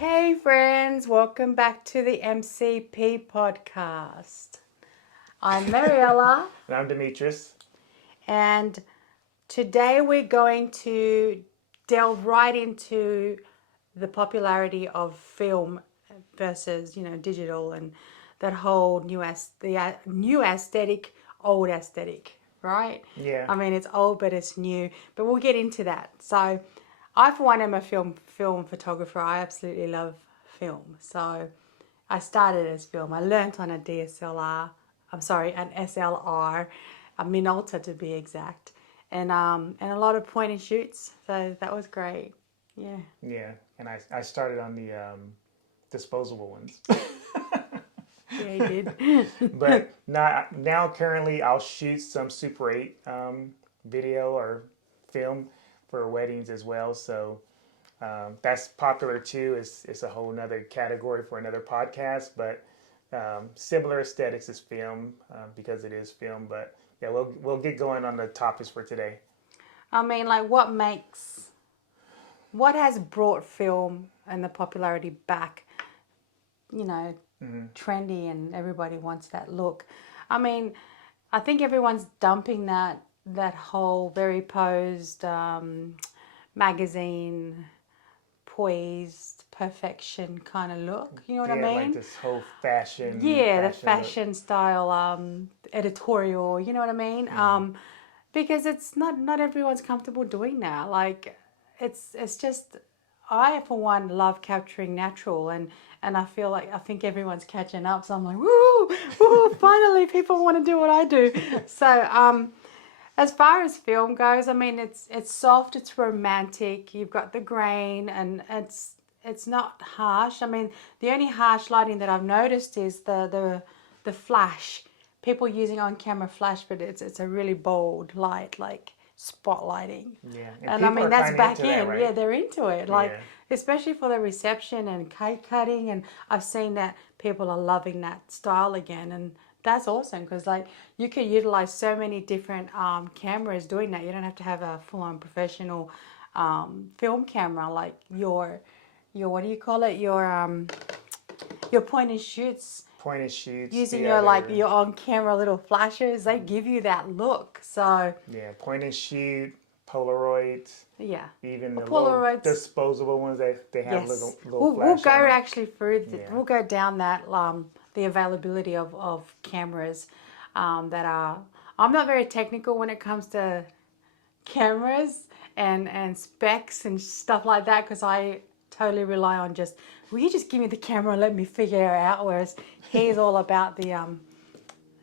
Hey friends, welcome back to the MCP podcast. I'm Mariella, And I'm Demetrius. and today we're going to delve right into the popularity of film versus, digital and that whole new aesthetic, old aesthetic, right? Yeah. I mean, it's old but it's new, but we'll get into that. So, I for one am a film photographer. I absolutely love film. So, I started as film. I learnt on a DSLR. I'm sorry, an SLR, a Minolta to be exact, and a lot of point and shoots. So that was great. Yeah. Yeah. And I started on the disposable ones. Yeah, he did. But now currently I'll shoot some Super 8 video or film for weddings as well. So that's popular too. It's a whole nother category for another podcast. But similar aesthetics as film because it is film. But yeah, we'll get going on the topics for today. I mean, like, what has brought film and the popularity back, trendy and everybody wants that look. I mean, I think everyone's dumping that whole very posed magazine, poised perfection kind of look. You know what I Yeah, like mean? this whole fashion. Yeah, the Fashion look. fashion style, editorial. You know what I mean? Because it's not everyone's comfortable doing that. Like, it's just I for one love capturing natural and I think everyone's catching up. So I'm like, woo, woo! Finally, people want to do what I do. So as far as film goes, I mean, it's soft, it's romantic. You've got the grain, and it's not harsh. I mean, the only harsh lighting that I've noticed is the flash. People using on camera flash, but it's a really bold light, like spotlighting. Yeah, And I people mean are that's kind of back into that, in. Yeah, right? they're into it. Like Yeah, especially for the reception and cake cutting, and I've seen that people are loving that style again, and that's awesome because like you can utilize so many different cameras doing that. You don't have to have a full on professional film camera like your what do you call it? Your point and shoots point and shoots. using The your like other, your on camera little flashes. They give you that look. So yeah, point and shoot, Polaroids, yeah, even a the little Polaroids. disposable ones that they have Yes, little we'll flash go on them. actually through. Yeah, We'll go down that the availability of cameras that are. I'm not very technical when it comes to cameras and specs and stuff like that because I totally rely on just. Will you just give me the camera and let me figure it out? Whereas he's all about the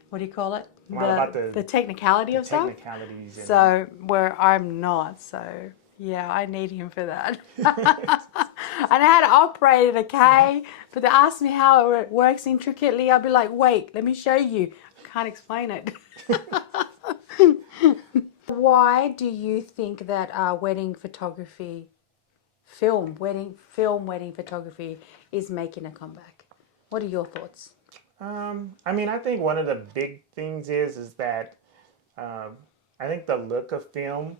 what do you call it? I'm all about The technicality the of stuff. technicalities and So where I'm not, so yeah, I need him for that. I know how to operate it, okay? But they ask me how it works intricately, I'll be like, wait, let me show you. I can't explain it. Why do you think that wedding photography, wedding photography is making a comeback? What are your thoughts? I mean, I think one of the big things is that I think the look of film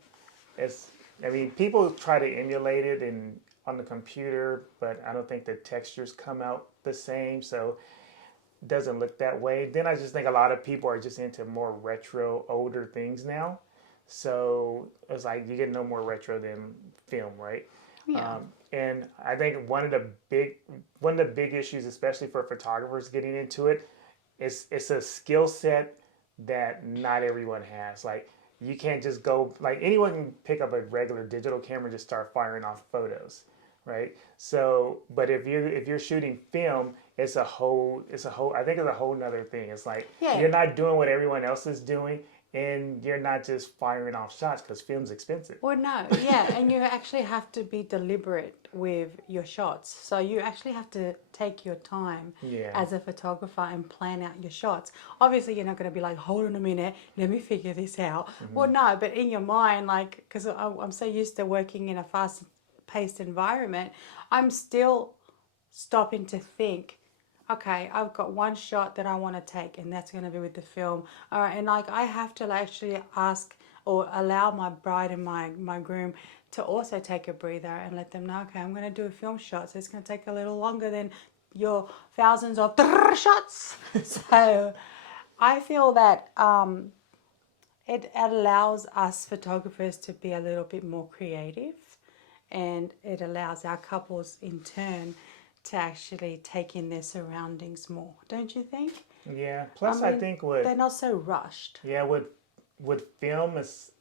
is. I mean, people try to emulate it in on the computer, but I don't think the textures come out the same, so it doesn't look that way. Then I just think a lot of people are just into more retro, older things now. So it's like you get no more retro than film, right? Yeah. And I think one of the big issues, especially for photographers getting into it, is it's a skill set that not everyone has. Like you can't just go like anyone can pick up a regular digital camera and just start firing off photos, right? So, but if you're shooting film, it's a whole I think it's a whole nother thing. It's like Yeah. you're not doing what everyone else is doing, and you're not just firing off shots because film's expensive. Well, no, yeah, and you actually have to be deliberate with your shots. So you actually have to take your time Yeah. as a photographer and plan out your shots. Obviously, you're not going to be like, hold on a minute, let me figure this out. Well, no, but in your mind, like, because I'm so used to working in a fast-paced environment, I'm still stopping to think, okay, I've got one shot that I want to take, and that's going to be with the film. All right, and like I have to actually ask or allow my bride and my groom to also take a breather and let them know, okay, I'm going to do a film shot, so it's going to take a little longer than your thousands of shots. So I feel that it allows us photographers to be a little bit more creative, and it allows our couples in turn to actually take in their surroundings more, don't you think? Yeah. Plus, I think they're not so rushed. yeah, with film, it's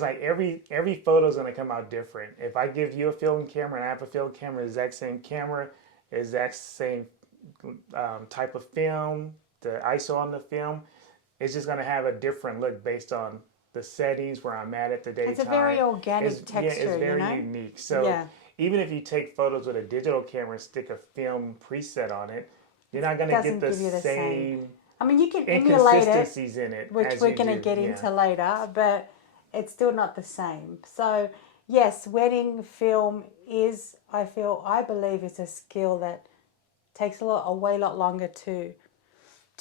like every photo is gonna come out different. If I give you a film camera and I have a film camera, exact same camera, exact same type of film, the ISO on the film, it's just gonna have a different look based on the settings where I'm at the daytime. It's a very organic texture, yeah, it's very unique. So Yeah. even if you take photos with a digital camera and stick a film preset on it, you're not gonna get Doesn't the give you the same I mean, you can emulate it, inconsistencies in it, which as we're you going to do. get Yeah. into later, but it's still not the same. So, yes, wedding film is, I believe it's a skill that takes a way lot longer to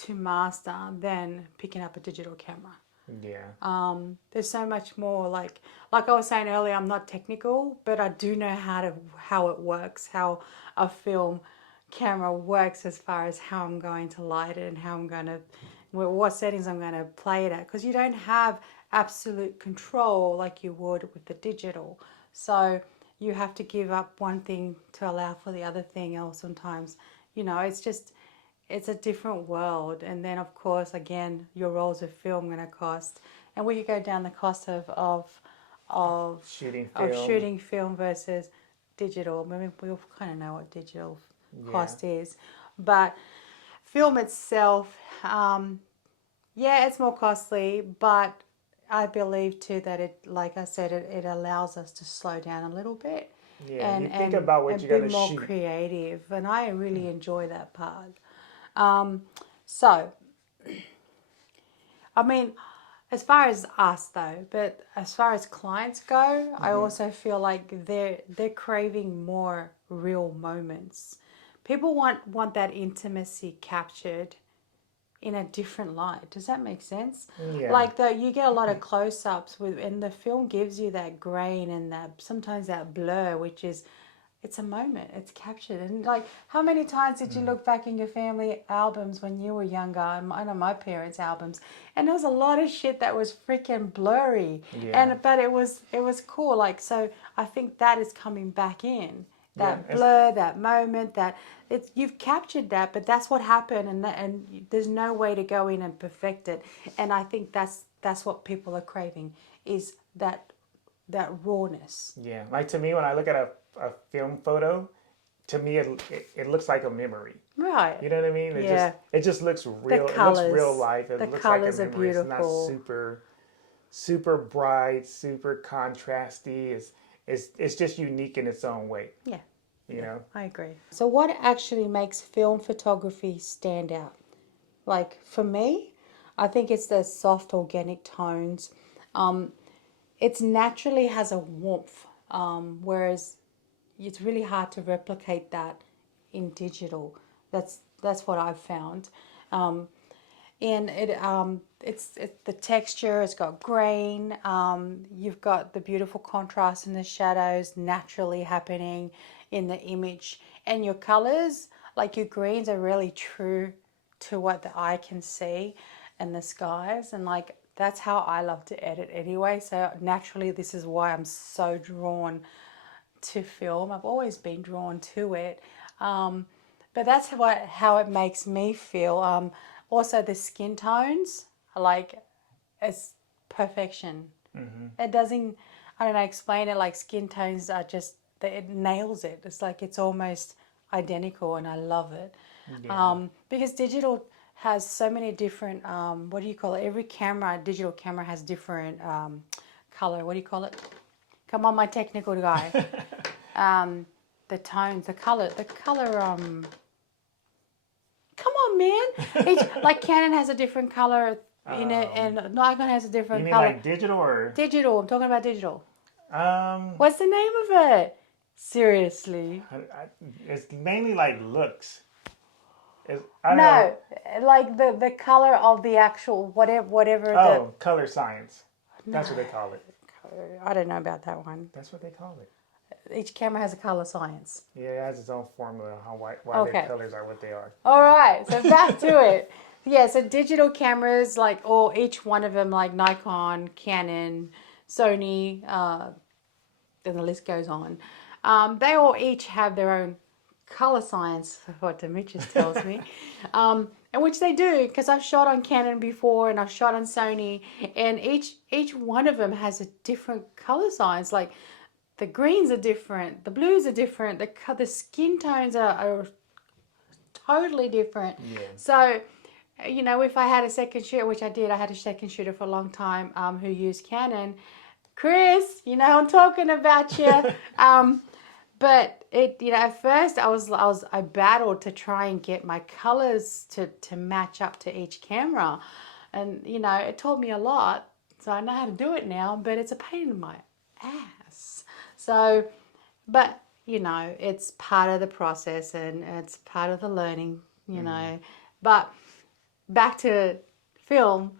master than picking up a digital camera. Yeah. There's so much more, like I was saying earlier, I'm not technical, but I do know how it works, how a film camera works as far as how I'm going to light it and how I'm going to, what settings I'm going to play it at, because you don't have absolute control like you would with the digital. So you have to give up one thing to allow for the other thing, or sometimes, it's a different world. And then, of course, again, your rolls of film going to cost. And we could go down the cost of shooting film versus digital. I mean, we all kind of know what digital cost is. But film itself, it's more costly. But I believe, too, that like I said, it allows us to slow down a little bit. Yeah, you think about what you're going to shoot. Be more creative. And I really enjoy that part. So, I mean, as far as us though, but as far as clients go, I also feel like they're craving more real moments. People want that intimacy captured in a different light. Does that make sense? Yeah. Like you get a lot of close-ups and the film gives you that grain and that sometimes that blur, which is, it's a moment, it's captured. And like, how many times did you look back in your family albums when you were younger? And I know my parents' albums, and there was a lot of shit that was freaking blurry. Yeah. But it was cool. Like, so I think that is coming back in. That blur, that moment, you've captured that, but that's what happened, and there's no way to go in and perfect it. And I think that's what people are craving, is that rawness. Yeah, like to me, when I look at a film photo, to me it looks like a memory. Right. You know what I mean? It just looks real. It looks real life. It looks like a memory. Are beautiful. It's not super bright, super contrasty. It's just unique in its own way. Yeah. You know? I agree. So what actually makes film photography stand out? Like, for me, I think it's the soft organic tones. It naturally has a warmth, whereas it's really hard to replicate that in digital. That's what I've found. And it's the texture. It's got grain. You've got the beautiful contrast in the shadows naturally happening in the image, and your colors, like your greens, are really true to what the eye can see, and the skies, and like that's how I love to edit anyway. So naturally, this is why I'm so drawn to film. I've always been drawn to it, but that's how it makes me feel. Also, the skin tones are like, it's perfection. It doesn't, I don't know, explain it. Like, skin tones are just, it nails it. It's like it's almost identical, and I love it. Because digital has so many different, what do you call it? Every digital camera has different color. What do you call it? Come on, my technical guy. The tones, the color. Come on, man. Like Canon has a different color in it, and Nikon has a different color. You mean like digital or? Digital. I'm talking about digital. What's the name of it? Seriously. It's mainly like looks. Like the color of the actual whatever. Color science. That's what they call it. I don't know about that one. That's what they call it. Each camera has a color science. Yeah, it has its own formula on why their Okay. colors are what they are. All right, so back to it. Yeah, so digital cameras, like all each one of them, like Nikon, Canon, Sony, and the list goes on. They all each have their own color science, what Demetrius tells me, and which they do because I've shot on Canon before and I've shot on Sony, and each one of them has a different color science. Like the greens are different, the blues are different, the skin tones are totally different. Yeah. So, if I had a second shooter, which I did, I had a second shooter for a long time who used Canon. Chris, I'm talking about you. But at first I battled to try and get my colors to match up to each camera, and it taught me a lot. So I know how to do it now, but it's a pain in my ass. So, but it's part of the process and it's part of the learning, But back to film,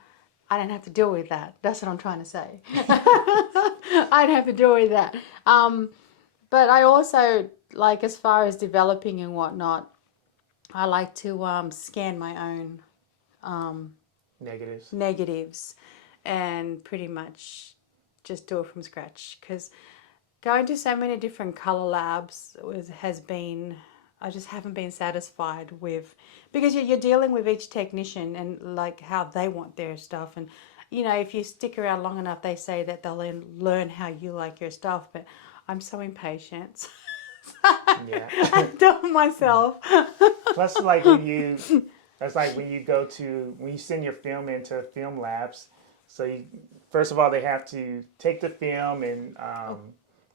I don't have to deal with that. That's what I'm trying to say. I don't have to deal with that. But I also, like, as far as developing and whatnot, I like to scan my own negatives and pretty much just do it from scratch. Because going to so many different color labs I just haven't been satisfied with, because you're dealing with each technician and like how they want their stuff. And if you stick around long enough, they say that they'll learn how you like your stuff, but I'm so impatient. Yeah. I do it myself. Plus, that's like when you send your film into film labs. So first of all, they have to take the film and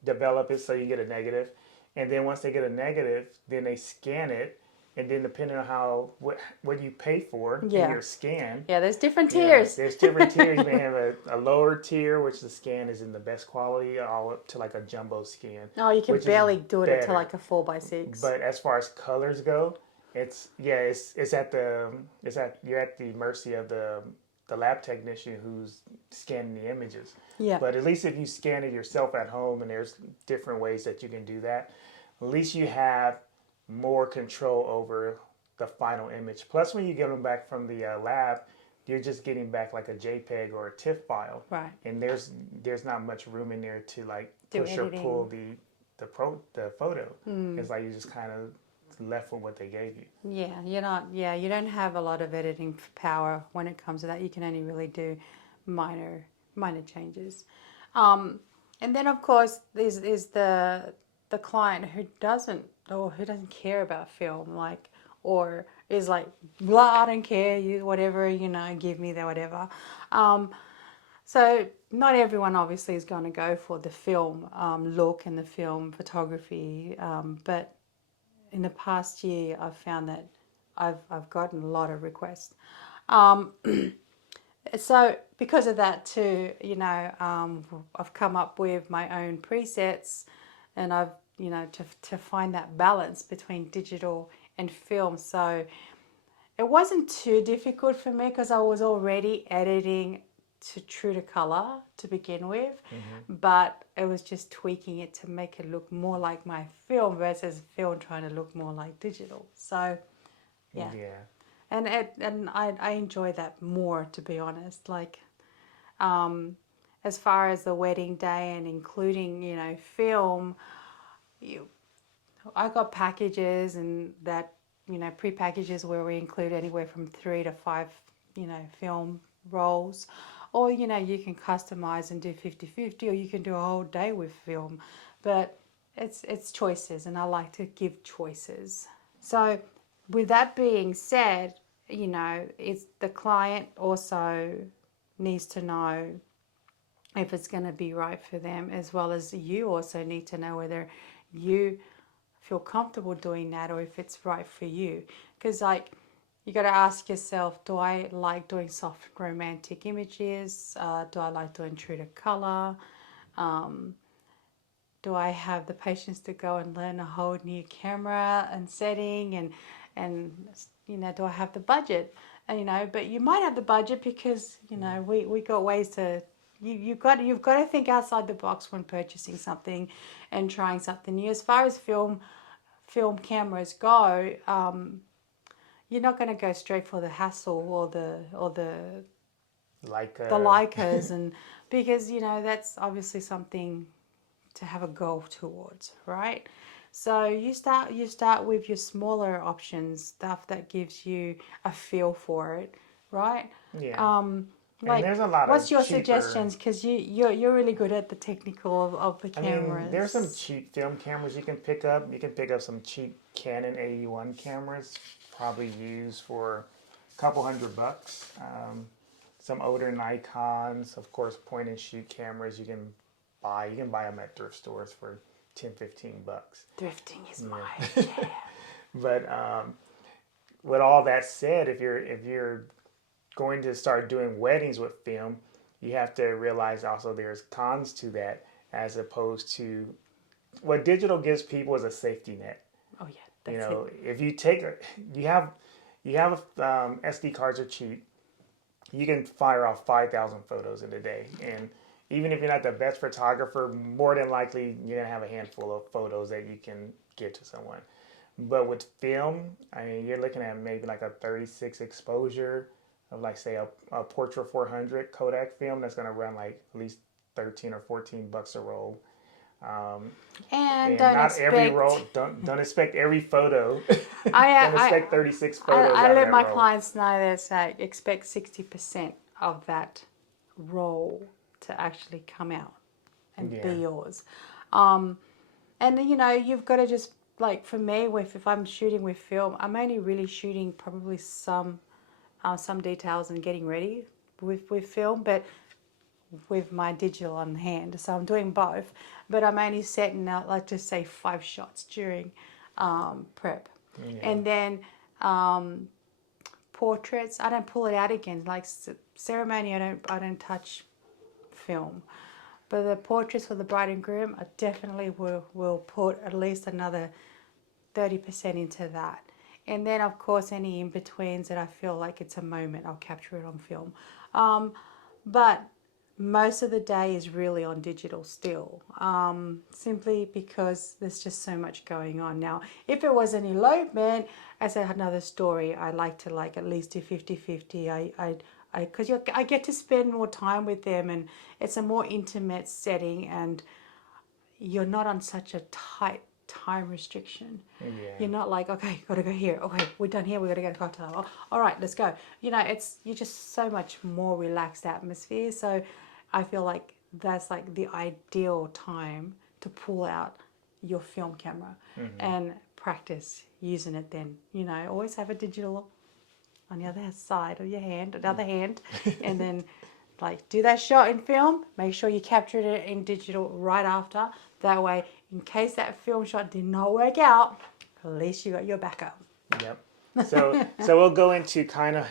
develop it so you get a negative. And then once they get a negative, then they scan it. And then depending on what you pay for in your scan. Yeah, there's different tiers. There's different tiers. You may have a lower tier, which the scan is in the best quality, all up to like a jumbo scan. Oh, you can barely do it to like a 4x6. But as far as colors go, you're at the mercy of the lab technician who's scanning the images. Yeah. But at least if you scan it yourself at home, and there's different ways that you can do that, at least you have more control over the final image. Plus, when you get them back from the lab, you're just getting back like a JPEG or a TIFF file. Right. And there's not much room in there to like push or pull the photo. It's like you just kind of left with what they gave you. Yeah, you don't have a lot of editing power when it comes to that. You can only really do minor changes. And then of course is the client who doesn't care about film, like, or is like, blah, I don't care, you whatever, give me the whatever. So not everyone obviously is going to go for the film look and the film photography, but in the past year I've found that I've gotten a lot of requests. So because of that too, I've come up with my own presets, and I've to find that balance between digital and film. So it wasn't too difficult for me because I was already editing to true to color to begin with, but it was just tweaking it to make it look more like my film versus film trying to look more like digital. So yeah. And I enjoy that more, to be honest. Like, as far as the wedding day and including, film, I got packages and that, pre-packages where we include anywhere from 3 to 5, film rolls. Or, you can customize and do 50-50, or you can do a whole day with film. But it's choices, and I like to give choices. So with that being said, it's the client also needs to know if it's going to be right for them, as well as you also need to know whether you feel comfortable doing that or if it's right for you. Because like, you got to ask yourself, do I like doing soft romantic images? Do I like doing true to color? Do I have the patience to go and learn a whole new camera and setting, and do I have the budget? And but you might have the budget because we got ways to you've got to think outside the box when purchasing something and trying something new. As far as film cameras go, you're not going to go straight for the hassle Like the Leicas, and because that's obviously something to have a goal towards, right? So you start with your smaller options, stuff that gives you a feel for it, right? yeah. Um, And like, there's a lot what's of your cheaper. suggestions? Because you're really good at the technical of the I mean, there's some cameras. cheap film cameras you can pick up. You can pick up some cheap Canon 81 cameras, probably used for a couple $100. Some older Nikons, of course, point and shoot cameras you can buy. You can buy them at thrift stores for 10, $15. Thrifting is my Yeah. jam. But with all that said, if you're going to start doing weddings with film, you have to realize also there's cons to that, as opposed to what digital gives people is a safety net. Oh yeah, that's it. If you have SD cards are cheap. You can fire off 5,000 photos in a day, and even if you're not the best photographer, more than likely you're gonna have a handful of photos that you can give to someone. But with film, I mean, you're looking at maybe like a 36 exposure of, like, say, a Portra 400 Kodak film that's gonna run like at least 13 or $14 a roll. Um, And and don't not every roll. expect. Don't expect every photo. I Don't I expect 36 I, photos I out of let that my roll. clients know that, say, expect 60% of that role to actually come out and be Yeah. yours. And you've got to just, like, for me, if I'm shooting with film, I'm only really shooting probably some details and getting ready with film, but with my digital on hand. So I'm doing both, but I'm only setting out, like, just say 5 shots during prep. Yeah. And then portraits, I don't pull it out again. Like ceremony, I don't touch film. But the portraits for the bride and groom, I definitely will put at least another 30% into that. And then, of course, any in betweens that I feel like it's a moment, I'll capture it on film. But most of the day is really on digital still, simply because there's just so much going on. Now, if it was an elopement, as another story, I like to, like, at least do 50-50. Because I get to spend more time with them, and it's a more intimate setting, and you're not on such a tight time restriction. Yeah. You're not like, okay, gotta go here. Okay, we're done here. We gotta go to cocktail. Oh, all right, let's go. You're just so much more relaxed atmosphere. So I feel like that's like the ideal time to pull out your film camera and practice using it. Then always have a digital on the other side of your hand, another hand, and then, like, do that shot in film. Make sure you captured it in digital right after. That way, in case that film shot did not work out, at least you got your backup. Yep. So we'll go into kind of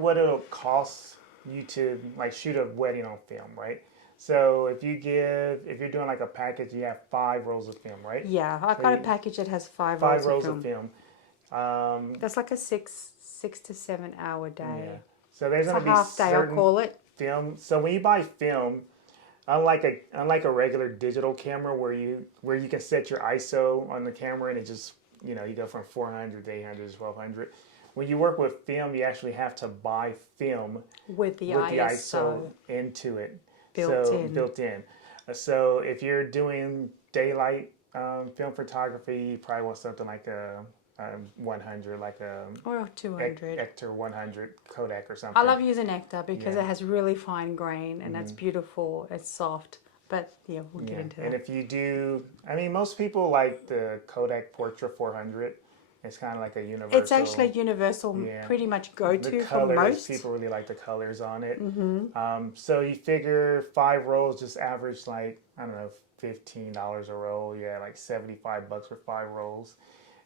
what it'll cost you to, like, shoot a wedding on film, right? So if you're doing like a package, you have 5 rolls of film, right? Yeah, I've So got a package that has five five rolls of rolls of film. film. That's like a 6 to 7 hour Yeah. day. So there's It's a gonna be half day, I'll certain call it. film. So when you buy film, unlike a regular digital camera where you can set your ISO on the camera and it just you go from 400 to 800 to 1200. When you work with film, you actually have to buy film With the with the ISO ISO into it, built so in. built in. So if you're doing daylight film photography, you probably want something like a 100, like a Or 200. Ector 100 Kodak or something. I love using nectar because Yeah. it has really fine grain and it's beautiful. It's soft. But yeah, we'll get into And that. if you do, I mean, most people like the Kodak Portra 400. It's kind of like a universal. It's actually universal, Yeah. pretty much The go-to for colors, most. people really like the colors on it. So you figure 5 rolls just average, like, I don't know, $15 a roll. Yeah, like $75 for 5 rolls.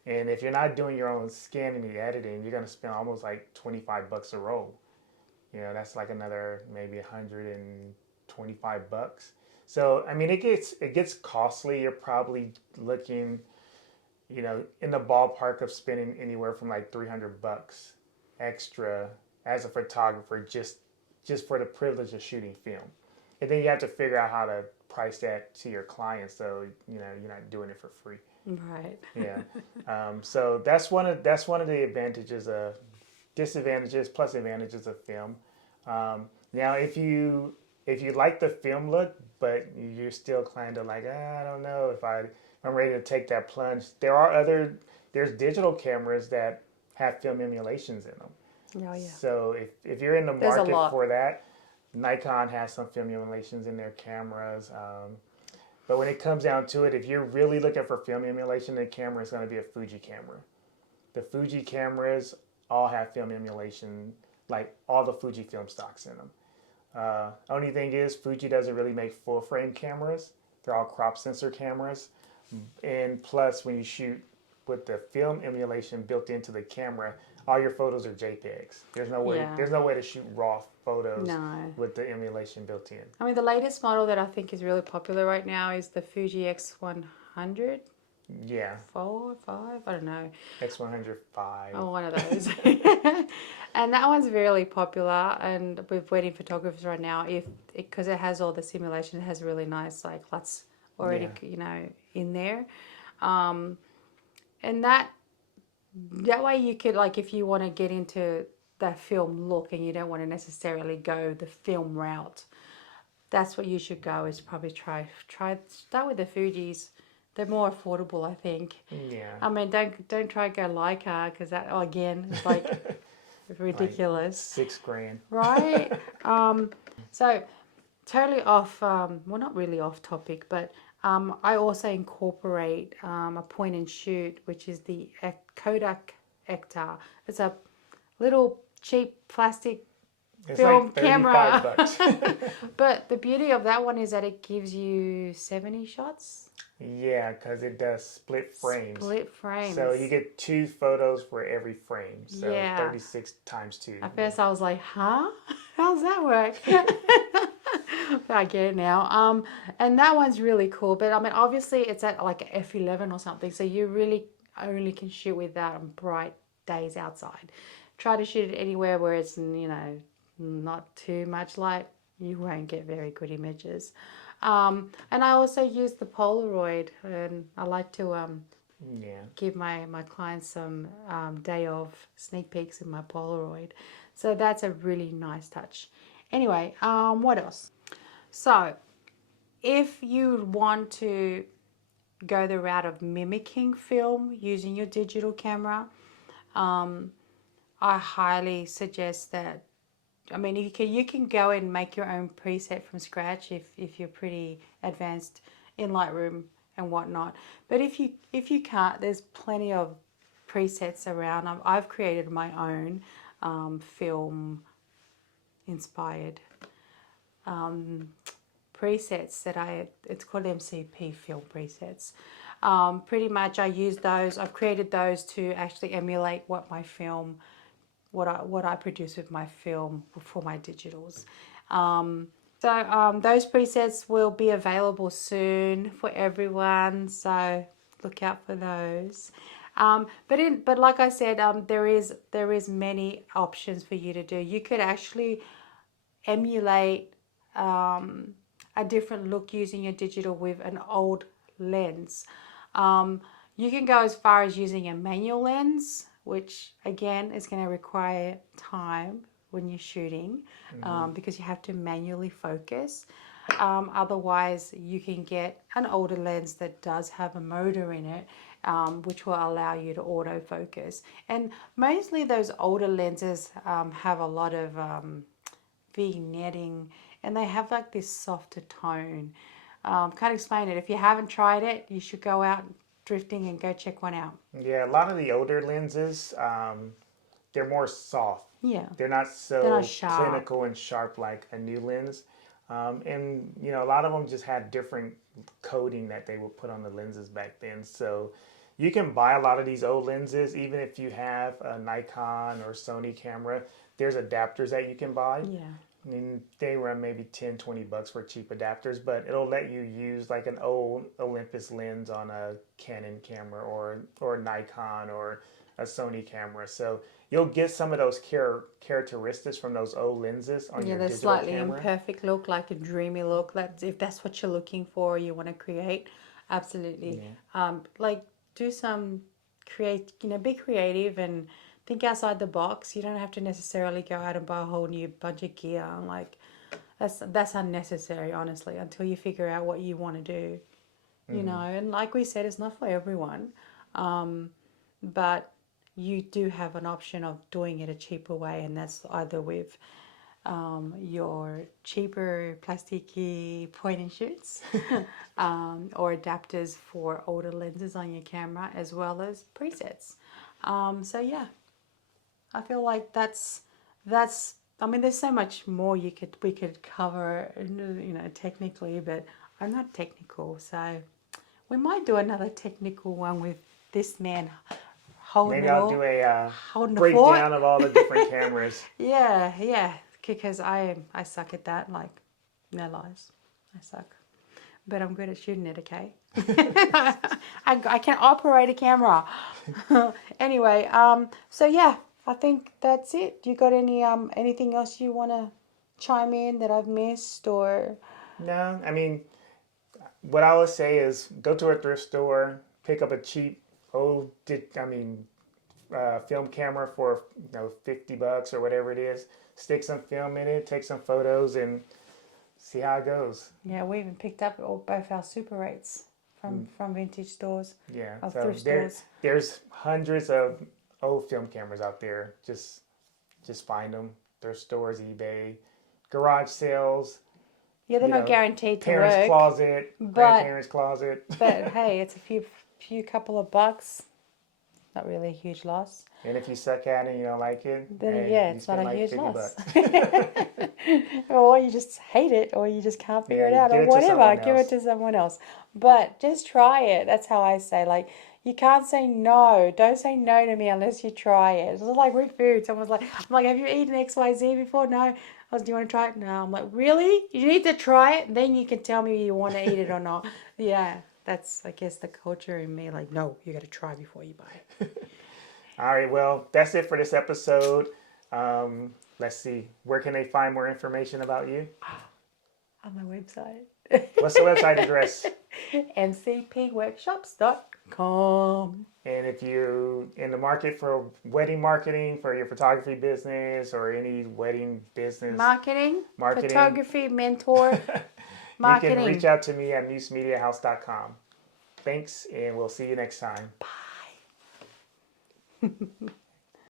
And if you're not doing your own scanning and editing, you're gonna spend almost like $25 a roll. That's like another maybe $125. So I mean, it gets costly. You're probably looking, in the ballpark of spending anywhere from like $300 extra as a photographer, just just for the privilege of shooting film. And then you have to figure out how to price that to your clients, so you're not doing it for free. Right. Yeah. So that's one of the advantages of disadvantages plus advantages of film. Now, if you like the film look, but you're still kind of like, I don't know if I'm ready to take that plunge. There's digital cameras that have film emulations in them. Oh, yeah. So if you're in the There's a market lot. for that, Nikon has some film emulations in their cameras. But when it comes down to it, if you're really looking for film emulation, the camera is going to be a Fuji camera. The Fuji cameras all have film emulation, like all the Fuji film stocks in them. Only thing is, Fuji doesn't really make full frame cameras. They're all crop sensor cameras. And plus, when you shoot with the film emulation built into the camera, all your photos are JPEGs. There's no way. Yeah. There's no way to shoot raw photos No. with the emulation built in. I mean, the latest model that I think is really popular right now is the Fuji X100. Yeah. 4, 5, I don't know. X105. Oh, one of those. And that one's really popular, and we're waiting photographers right now because it has all the simulation. It has really nice like LUTs already, in there, and that way you could, like, if you want to get into that film look and you don't want to necessarily go the film route, that's what you should go. Is probably start with the Fujis. They're more affordable, I think. Yeah. I mean, don't try to go Leica, because that again is like ridiculous. Like $6,000. Right? So totally off. Well, not really off topic, but I also incorporate a point and shoot, which is the Kodak Ektar. It's a little cheap plastic film like camera. $35. But the beauty of that one is that it gives you 70 shots. Yeah, because it does split frames. Split frames. So you get 2 photos for every frame. So Yeah. 36 times 2. At first I was like, huh? How does that work? But I get it now. And that one's really cool. But I mean, obviously it's at like f11 or something. So you really only can shoot with that on bright days outside. Try to shoot it anywhere where it's, not too much light. You won't get very good images. And I also use the Polaroid, and I like to give my clients some day of sneak peeks in my Polaroid. So that's a really nice touch. Anyway, what else? So if you want to go the route of mimicking film using your digital camera, I highly suggest that. I mean, you can go and make your own preset from scratch if you're pretty advanced in Lightroom and whatnot. But if you can't, there's plenty of presets around. I've created my own film inspired presets it's called MCP film presets. Pretty much I use those. I've created those to actually emulate what I produce with my film for my digitals. So those presets will be available soon for everyone, so look out for those. But like I said, there is many options for you to do. You could actually emulate a different look using your digital with an old lens. You can go as far as using a manual lens, which again is going to require time when you're shooting, because you have to manually focus. Otherwise, you can get an older lens that does have a motor in it, which will allow you to autofocus. And mostly those older lenses have a lot of vignetting, and they have like this softer tone. Can't explain it. If you haven't tried it, you should go out drifting and go check one out. Yeah, a lot of the older lenses, they're more soft. Yeah. They're not sharp. clinical and sharp like a new lens. And a lot of them just had different coating that they would put on the lenses back then. So you can buy a lot of these old lenses, even if you have a Nikon or Sony camera. There's adapters that you can buy. Yeah. I mean, they run maybe 10, $20 for cheap adapters, but it'll let you use like an old Olympus lens on a Canon camera or Nikon or a Sony camera. So you'll get some of those characteristics from those old lenses on Yeah, your the digital slightly camera. imperfect look, like a dreamy look. That's if that's what you're looking for, you want to create. Absolutely. Yeah. Like do some create, be creative and think outside the box. You don't have to necessarily go out and buy a whole new bunch of gear. Like that's unnecessary, honestly, until you figure out what you want to do. And like we said, it's not for everyone. But you do have an option of doing it a cheaper way, and that's either with your cheaper plasticky point and shoots or adapters for older lenses on your camera, as well as presets. So yeah, I feel like that's. I mean, there's so much more we could cover, technically, but I'm not technical, so we might do another technical one with this man holding Maybe it I'll all, do a holding the fort. breakdown of all the different cameras. Yeah, because I suck at that. Like, no lies, I suck. But I'm good at shooting it. Okay, I can operate a camera. Anyway, so yeah, I think that's it. You got anything else you want to chime in that I've missed or? No, I mean, what I would say is go to a thrift store, pick up a cheap old, film camera for $50 or whatever it is. Stick some film in it, take some photos, and see how it goes. Yeah, we even picked up both our Super 8s from vintage stores, Yeah, of so thrift stores. there's hundreds of old film cameras out there. Just find them. Thrift stores, eBay, garage sales. Yeah, they're not guaranteed to Parents' work, closet, but grandparents' closet. hey, it's a few couple of bucks. Not really a huge loss. And if you suck at it and you don't like it, Then hey, yeah, you it's not spend a like huge 50 loss. bucks. Or you just hate it, or you just can't figure it Yeah, out, give or it to whatever. someone Give it else. to someone else. But just try it. That's how I say. Like, you can't say no. Don't say no to me unless you try it. It's just like with food. Someone's like, I'm like, have you eaten XYZ before? No. I was, do you want to try it? No. I'm like, really? You need to try it, then you can tell me you want to eat it or not. Yeah, that's, I guess, the culture in me. Like, no, you got to try before you buy it. All right, well, that's it for this episode. Let's see. Where can they find more information about you? On my website. What's the website address? MCPworkshops.com. And if you're in the market for wedding marketing for your photography business or any wedding business Marketing, marketing, photography, mentor, you marketing. can reach out to me at musemediahouse.com. Thanks, and we'll see you next time. Bye.